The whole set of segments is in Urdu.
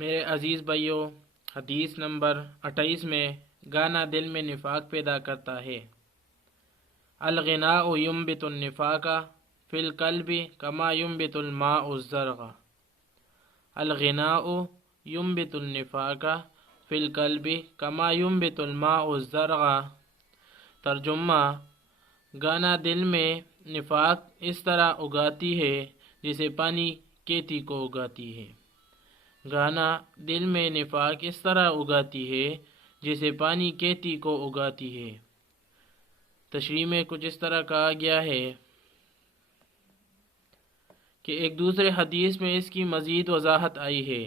میرے عزیز بھائیوں، حدیث نمبر 28 میں گانا دل میں نفاق پیدا کرتا ہے۔ الغناء ينبت النفاق في القلب كما ينبت الماء الزرع۔ الغناء ينبت النفاق في القلب كما ينبت الماء الزرع۔ ترجمہ: گانا دل میں نفاق اس طرح اگاتی ہے جسے پانی کھیتی کو اگاتی ہے۔ گانا دل میں نفاق اس طرح اگاتی ہے جسے پانی کھیتی کو اگاتی ہے۔ تشریح میں کچھ اس طرح کہا گیا ہے کہ ایک دوسرے حدیث میں اس کی مزید وضاحت آئی ہے۔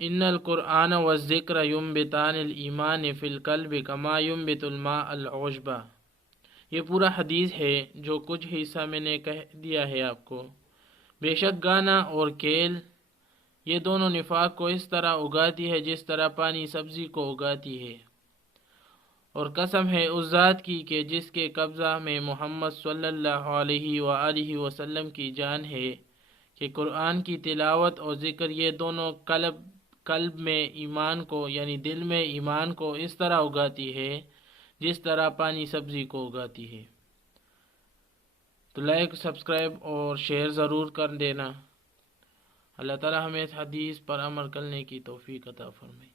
ان القرآن والذکر ينبتان الایمان فی القلب کما ينبت الماء العشب۔ یہ پورا حدیث ہے جو کچھ حصہ میں نے کہہ دیا ہے آپ کو۔ بے شک گانا اور کیل یہ دونوں نفاق کو اس طرح اگاتی ہے جس طرح پانی سبزی کو اگاتی ہے، اور قسم ہے اس ذات کی کہ جس کے قبضہ میں محمد صلی اللہ علیہ وآلہ وسلم کی جان ہے، کہ قرآن کی تلاوت اور ذکر یہ دونوں قلب میں ایمان کو یعنی دل میں ایمان کو اس طرح اگاتی ہے جس طرح پانی سبزی کو اگاتی ہے۔ تو لائک، سبسکرائب اور شیئر ضرور کر دینا۔ اللہ تعالی ہمیں اس حدیث پر عمل کرنے کی توفیق عطا فرمائے۔